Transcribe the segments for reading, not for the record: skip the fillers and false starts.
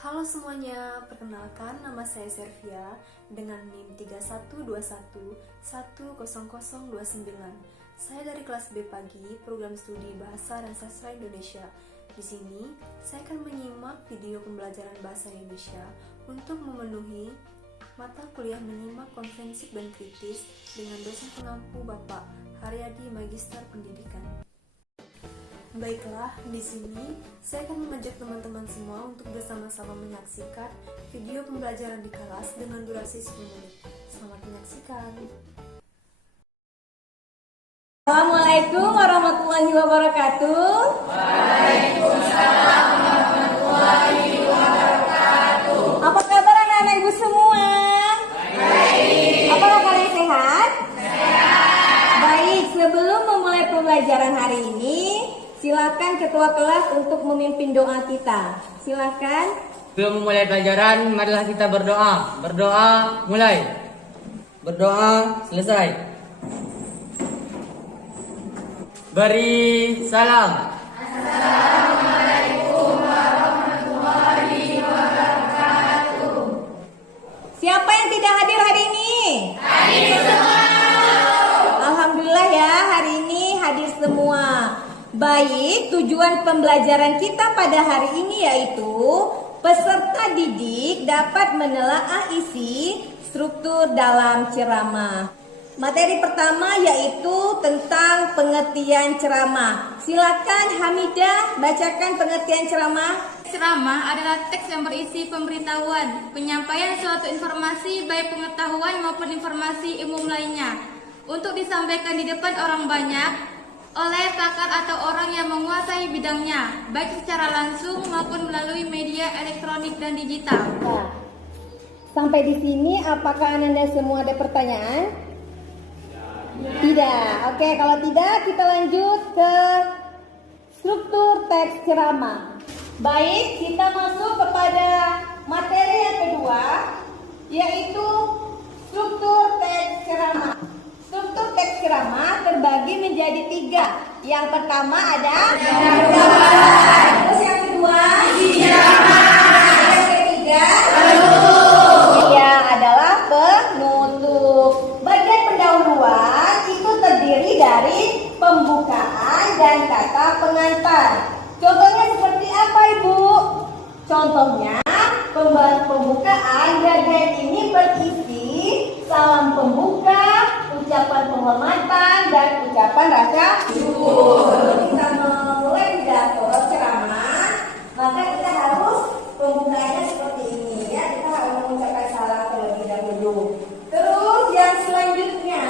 Halo semuanya, perkenalkan nama saya Servia dengan NIM 3121100029. Saya dari kelas B pagi, program studi Bahasa dan Sastra Indonesia. Di sini, saya akan menyimak video pembelajaran Bahasa Indonesia untuk memenuhi mata kuliah menyimak komprehensif dan kritis dengan dosen pengampu Bapak Haryadi Magister Pendidikan. Baiklah, di sini saya akan mengajak teman-teman semua untuk bersama-sama menyaksikan video pembelajaran di kelas dengan durasi 10 menit. Selamat menyaksikan. Assalamualaikum warahmatullahi wabarakatuh. Waalaikumsalam warahmatullahi wabarakatuh. Apa kabar anak-anak ibu semua? Baik. Apakah kalian sehat? Sehat. Baik, sebelum memulai pembelajaran hari ini, silakan ketua kelas untuk memimpin doa kita. Silakan. Sebelum memulai pelajaran, marilah kita berdoa. Berdoa, mulai. Berdoa, selesai. Beri salam. Assalamualaikum warahmatullahi wabarakatuh. Siapa yang tidak hadir hari ini? Hadir semua. Alhamdulillah ya, hari ini hadir semua. Baik, tujuan pembelajaran kita pada hari ini yaitu peserta didik dapat menelaah isi struktur dalam ceramah. Materi pertama yaitu tentang pengertian ceramah. Silakan Hamidah bacakan pengertian ceramah. Ceramah adalah teks yang berisi pemberitahuan, penyampaian suatu informasi baik pengetahuan maupun informasi umum lainnya untuk disampaikan di depan orang banyak oleh pakar atau orang yang menguasai bidangnya, baik secara langsung maupun melalui media elektronik dan digital. Nah, sampai di sini apakah Anda semua ada pertanyaan? Tidak. Oke, kalau tidak kita lanjut ke struktur teks ceramah. Baik, kita masuk kepada materi yang kedua yaitu struktur teks ceramah. Struktur teks ceramah terbagi menjadi 3. Yang pertama ada pendahuluan. Terus yang kedua yang ketiga ya adalah penutup. Bagian pendahuluan itu terdiri dari pembukaan dan kata pengantar. Contohnya seperti apa Ibu? Contohnya pembukaan bagian ini berisi salam pembuka, ucapan penghormatan dan ucapan rasa syukur. Kita memulai pidato ceramah, maka kita harus pembukaannya seperti ini ya. Kita harus mengucapkan salam terlebih dahulu. Terus yang selanjutnya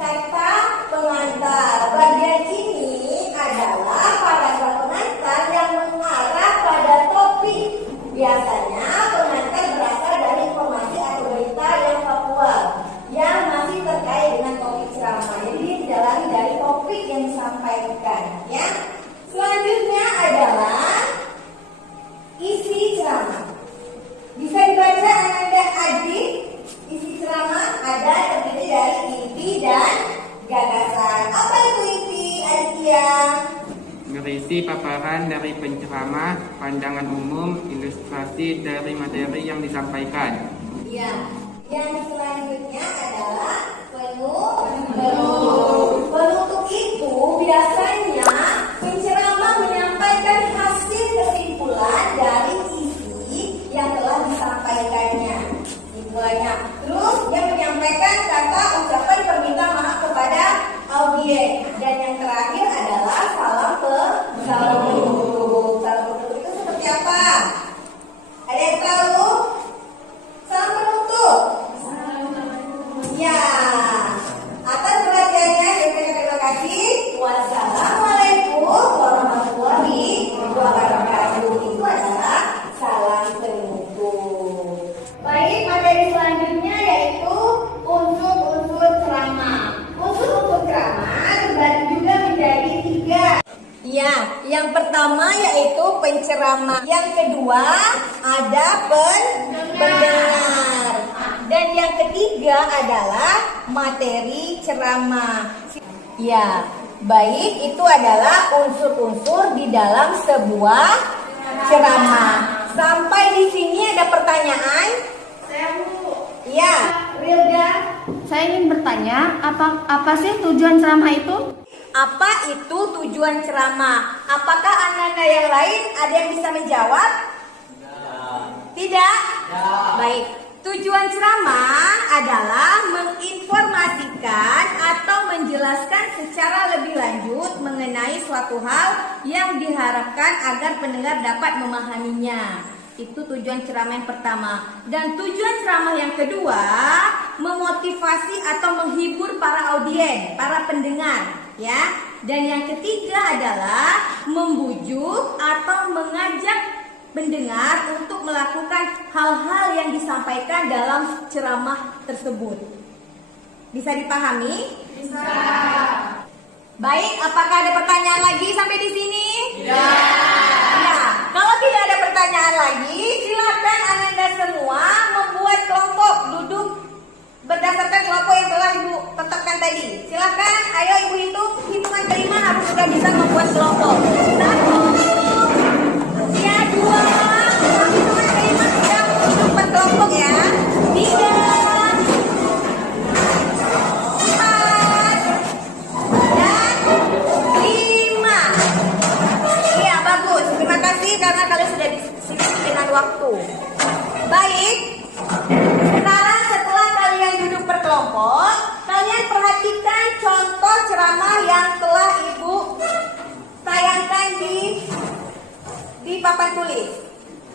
kata pengantar. Bagian ini adalah paragraf pengantar yang mengarah pada topik. Biasanya pengantar berasal dari informasi atau berita yang faktual yang masih terkait dengan topik ceramah. Jadi dia tidak lari dari topik yang disampaikan ya. Selanjutnya adalah isi ceramah. Bisa dibaca Anda adik. Isi ceramah ada terdiri dari inti dan gagasan. Apa itu inti, Aditya? Berisi paparan dari penceramah, pandangan umum, ilustrasi dari materi yang disampaikan. Ya, yang selanjutnya adalah penutup. Penutup itu biasanya penceramah menyampaikan hasil kesimpulan dari isi yang telah disampaikannya. Banyak. Terus dia menyampaikan kata ucapan permintaan maaf kepada audiens. Dan yang terakhir adalah salam penutup. Salam penutup itu seperti apa? Ada yang tahu? Salam penutup. Ya. Atas perhatiannya saya terima kasih. Wassalamualaikum warahmatullahi wabarakatuh. Itu adalah salam penutup. Baik, materi selanjutnya yaitu unsur-unsur ceramah. Unsur-unsur ceramah terbagi juga menjadi 3. Ya, yang pertama yaitu penceramah. Yang kedua ada pendengar. Dan yang ketiga adalah materi ceramah. Ya, baik itu adalah unsur-unsur di dalam sebuah ceramah. Sampai di sini ada pertanyaan? Iya, Rilda. Saya ingin bertanya, apa sih tujuan ceramah itu? Apa itu tujuan ceramah? Apakah anak-anak yang lain ada yang bisa menjawab? Tidak? Baik. Tujuan ceramah adalah menginformasikan atau menjelaskan secara lebih lanjut mengenai suatu hal yang diharapkan agar pendengar dapat memahaminya. Itu tujuan ceramah yang pertama. Dan tujuan ceramah yang kedua, memotivasi atau menghibur para audiens, para pendengar, ya. Dan yang ketiga adalah membujuk atau mengajak pendengar untuk melakukan hal-hal yang disampaikan dalam ceramah tersebut. Bisa dipahami? Bisa. Baik, apakah ada pertanyaan lagi sampai di sini? Ya. Nah, kalau tidak ada pertanyaan lagi, silakan Anda semua membuat kelompok duduk berdasarkan kelompok yang telah Ibu tetapkan tadi. Silakan, ayo Ibu hitungan kelima harus sudah bisa membuat kelompok. 1, ya 2, hitungan kelima sudah membuat kelompok ya. 3, 4, dan 5. Iya, bagus. Terima kasih karena kalian sudah disiplin dengan waktu. Baik. Sekarang setelah kalian duduk berkelompok, kalian perhatikan contoh ceramah yang telah Ibu tayangkan di papan tulis.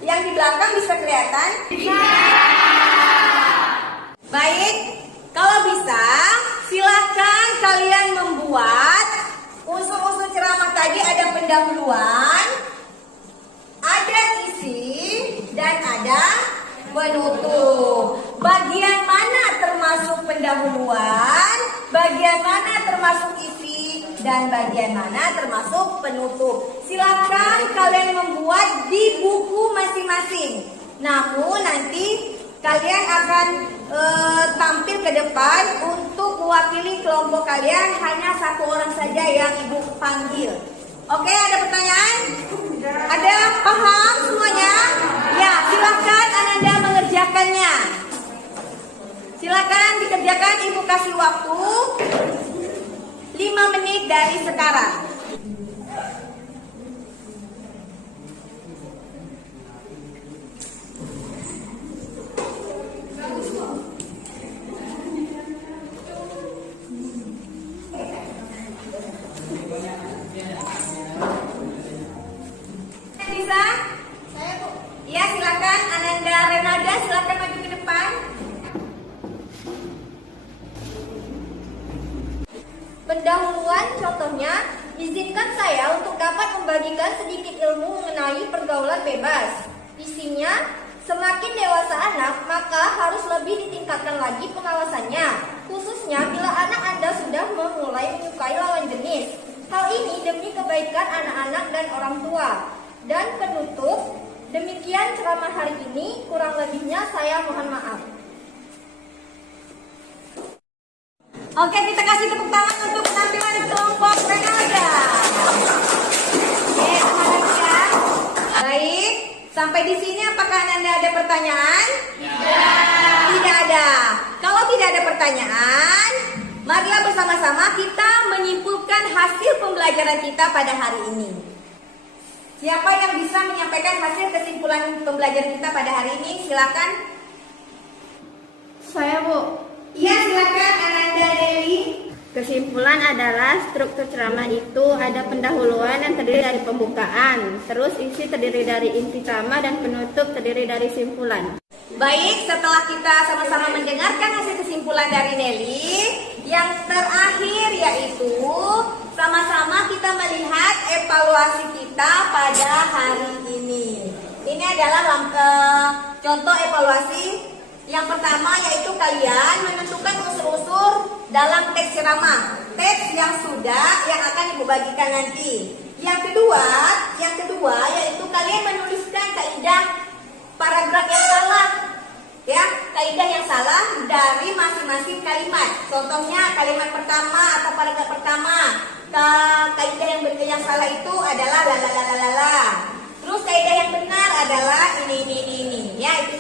Yang di belakang bisa kelihatan? Bisa. Baik, kalau bisa silakan kalian membuat unsur-unsur ceramah tadi. Ada pendahuluan, ada isi, dan ada penutup. Bagian mana termasuk pendahuluan, bagian mana termasuk isi, dan bagian mana termasuk penutup. Silakan kalian membuat di buku masing-masing. Namun nanti kalian akan tampil ke depan untuk mewakili kelompok kalian. Hanya satu orang saja yang Ibu panggil. Oke, ada pertanyaan? Ada? Paham semuanya? Ya, silakan Anda mengerjakannya. Silakan dikerjakan. Ibu kasih waktu 5 menit dari sekarang. Bisa? Saya, Bu. Ya, silakan Ananda Renalda, silakan maju ke depan. Pendahuluan contohnya, izinkan saya untuk dapat membagikan sedikit ilmu mengenai pergaulan bebas. Isinya, semakin dewasa anak, maka harus lebih ditingkatkan lagi pengawasannya, khususnya bila anak Anda sudah memulai menyukai lawan jenis. Hal ini demi kebaikan anak-anak dan orang tua. Dan penutup, demikian ceramah hari ini, kurang lebihnya saya mohon maaf. Oke, kita kasih tepuk tangan untuk penampilan kelompok Renalda. Oke, terima kasih ya. Baik, sampai di sini apakah Anda ada pertanyaan? Ya. Tidak ada. Kalau tidak ada pertanyaan, marilah bersama-sama kita menyimpulkan hasil pembelajaran kita pada hari ini. Siapa yang bisa menyampaikan hasil kesimpulan pembelajaran kita pada hari ini? Silakan. Saya, Bu. Iya, silakan Ananda Deli. Kesimpulan adalah struktur ceramah itu ada pendahuluan yang terdiri dari pembukaan, terus isi terdiri dari inti ceramah, dan penutup terdiri dari simpulan. Baik, setelah kita sama-sama mendengarkan hasil kesimpulan dari Nelly, yang terakhir yaitu sama-sama kita melihat evaluasi kita pada hari ini. Ini adalah contoh evaluasi. Yang pertama yaitu kalian menentukan unsur-unsur dalam teks ceramah, teks yang akan Ibu bagikan nanti. Yang kedua yaitu kalian menuliskan kaidah paragraf yang salah, ya, kaidah yang salah dari masing-masing kalimat. Contohnya kalimat pertama atau paragraf pertama, kaidah yang salah itu adalah la. Terus kaidah yang benar adalah ini.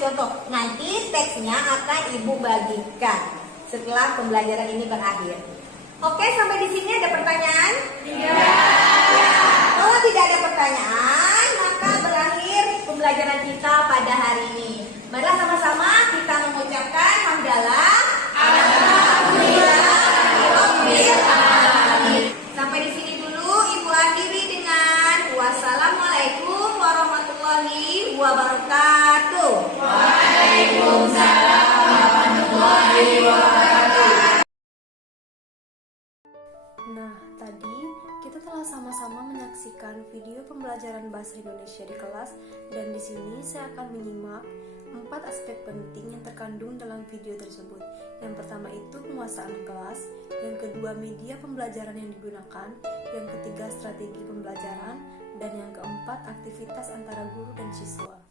contoh. Nanti teksnya akan Ibu bagikan setelah pembelajaran ini berakhir. Oke, sampai di sini ada pertanyaan? Iya. Kalau tidak ada pertanyaan, maka berakhir pembelajaran kita pada hari ini. Marilah sama-sama kita mengucapkan hamdalah. Sampai di sini dulu Ibu akhiri dengan wassalamualaikum warahmatullahi wabarakatuh. Waalaikumsalam warahmatullahi wabarakatuh. Nah, tadi kita telah sama-sama menyaksikan video pembelajaran bahasa Indonesia di kelas, dan di sini saya akan menyimak 4 aspek penting yang terkandung dalam video tersebut. Yang pertama itu penguasaan kelas, yang kedua media pembelajaran yang digunakan, yang ketiga strategi pembelajaran, dan yang keempat aktivitas antara guru dan siswa.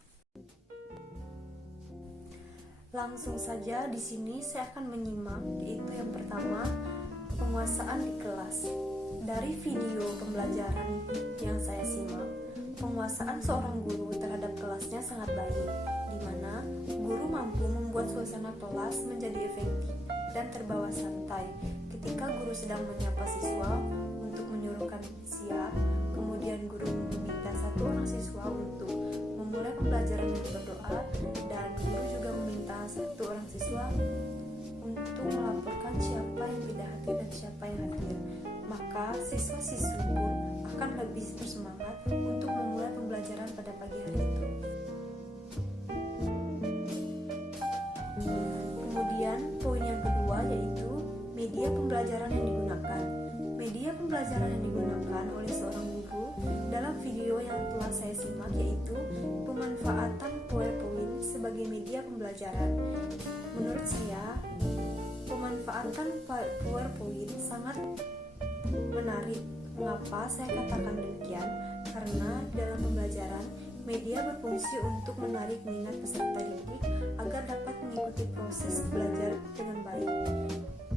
Langsung saja di sini saya akan menyimak, yaitu yang pertama penguasaan di kelas. Dari video pembelajaran yang saya simak, penguasaan seorang guru terhadap kelasnya sangat baik, di mana guru mampu membuat suasana kelas menjadi efektif dan terbawa santai. Ketika guru sedang menyapa siswa untuk menyuruhkan siap, kemudian guru meminta satu orang siswa untuk memulai pembelajaran dengan berdoa, dan guru juga meminta satu orang siswa untuk melaporkan siapa yang tidak hadir dan siapa yang hadir. Maka siswa-siswi pun akan lebih bersemangat untuk memulai pembelajaran pada pagi hari itu. Kemudian poin yang kedua yaitu media pembelajaran yang digunakan. Media pembelajaran yang digunakan oleh seorang guru dalam video yang telah saya simak yaitu pemanfaatan PowerPoint sebagai media pembelajaran. Menurut saya, pemanfaatan PowerPoint sangat menarik. Mengapa saya katakan demikian? Karena dalam pembelajaran, media berfungsi untuk menarik minat peserta didik agar dapat mengikuti proses belajar dengan baik.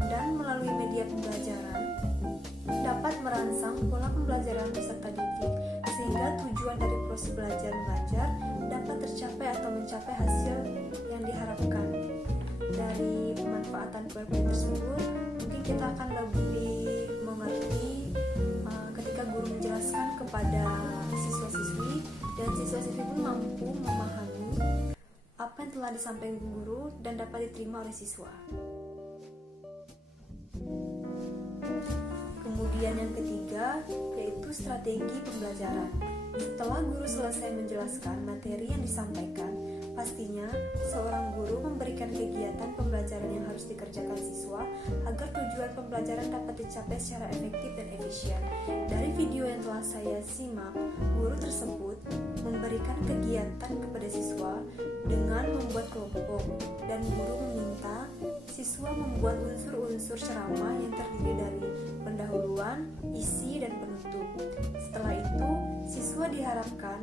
Dan melalui media pembelajaran, dapat merangsang pola pembelajaran peserta didik sehingga tujuan dari proses belajar mengajar dapat tercapai atau mencapai hasil yang diharapkan. Dari pemanfaatan PowerPoint tersebut, mungkin kita akan lebih mengerti ketika guru menjelaskan kepada siswa-siswi, dan siswa-siswi pun mampu memahami apa yang telah disampaikan guru dan dapat diterima oleh siswa. Kemudian yang ketiga yaitu strategi pembelajaran. Setelah guru selesai menjelaskan materi yang disampaikan, pastinya seorang guru memberikan kegiatan pembelajaran yang harus dikerjakan siswa agar tujuan pembelajaran dapat dicapai secara efektif dan efisien. Dari video yang telah saya simak, guru tersebut memberikan kegiatan kepada siswa dengan membuat kelompok, dan guru meminta siswa membuat unsur-unsur ceramah yang terdiri dari pendahuluan, isi, dan penutup. Setelah itu, siswa diharapkan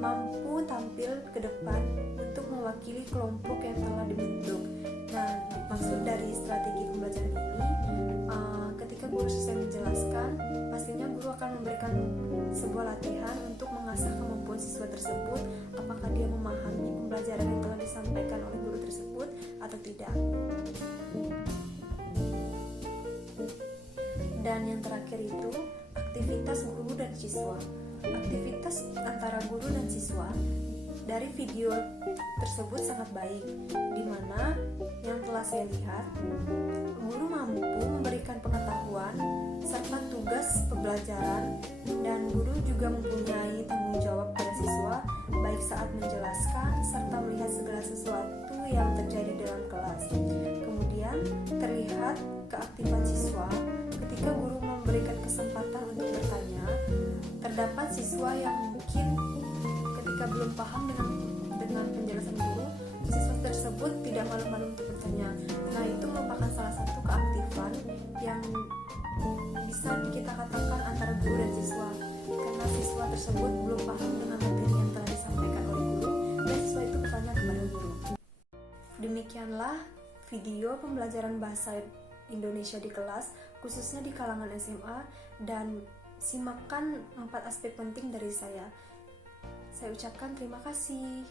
mampu tampil ke depan untuk mewakili kelompok yang telah dibentuk. Nah, maksud dari strategi pembelajaran ini, ketika guru selesai menjelaskan, pastinya guru akan memberikan sebuah latihan untuk mengasah kemampuan siswa tersebut, apakah dia memahami pembelajaran yang telah disampaikan oleh guru tersebut atau tidak. Dan yang terakhir itu aktivitas guru dan siswa. Aktivitas antara guru dan siswa dari video tersebut sangat baik, di mana yang telah saya lihat, guru mampu memberikan pengetahuan serta tugas pembelajaran, dan guru juga mempunyai tanggung jawab pada siswa baik saat menjelaskan serta melihat segala sesuatu yang terjadi dalam kelas. Kemudian terlihat keaktifan siswa ketika guru memberikan kesempatan untuk bertanya. Terdapat siswa yang mungkin ketika belum paham dengan penjelasan guru, siswa tersebut tidak malu-malu untuk bertanya. Nah, itu merupakan salah satu keaktifan yang bisa kita katakan antara guru dan siswa, karena siswa tersebut belum paham dengan materi yang telah disampaikan oleh guru, dan siswa itu bertanya kepada guru. Demikianlah video pembelajaran bahasa Indonesia di kelas, khususnya di kalangan SMA, dan simakkan 4 aspek penting dari saya. Saya ucapkan terima kasih.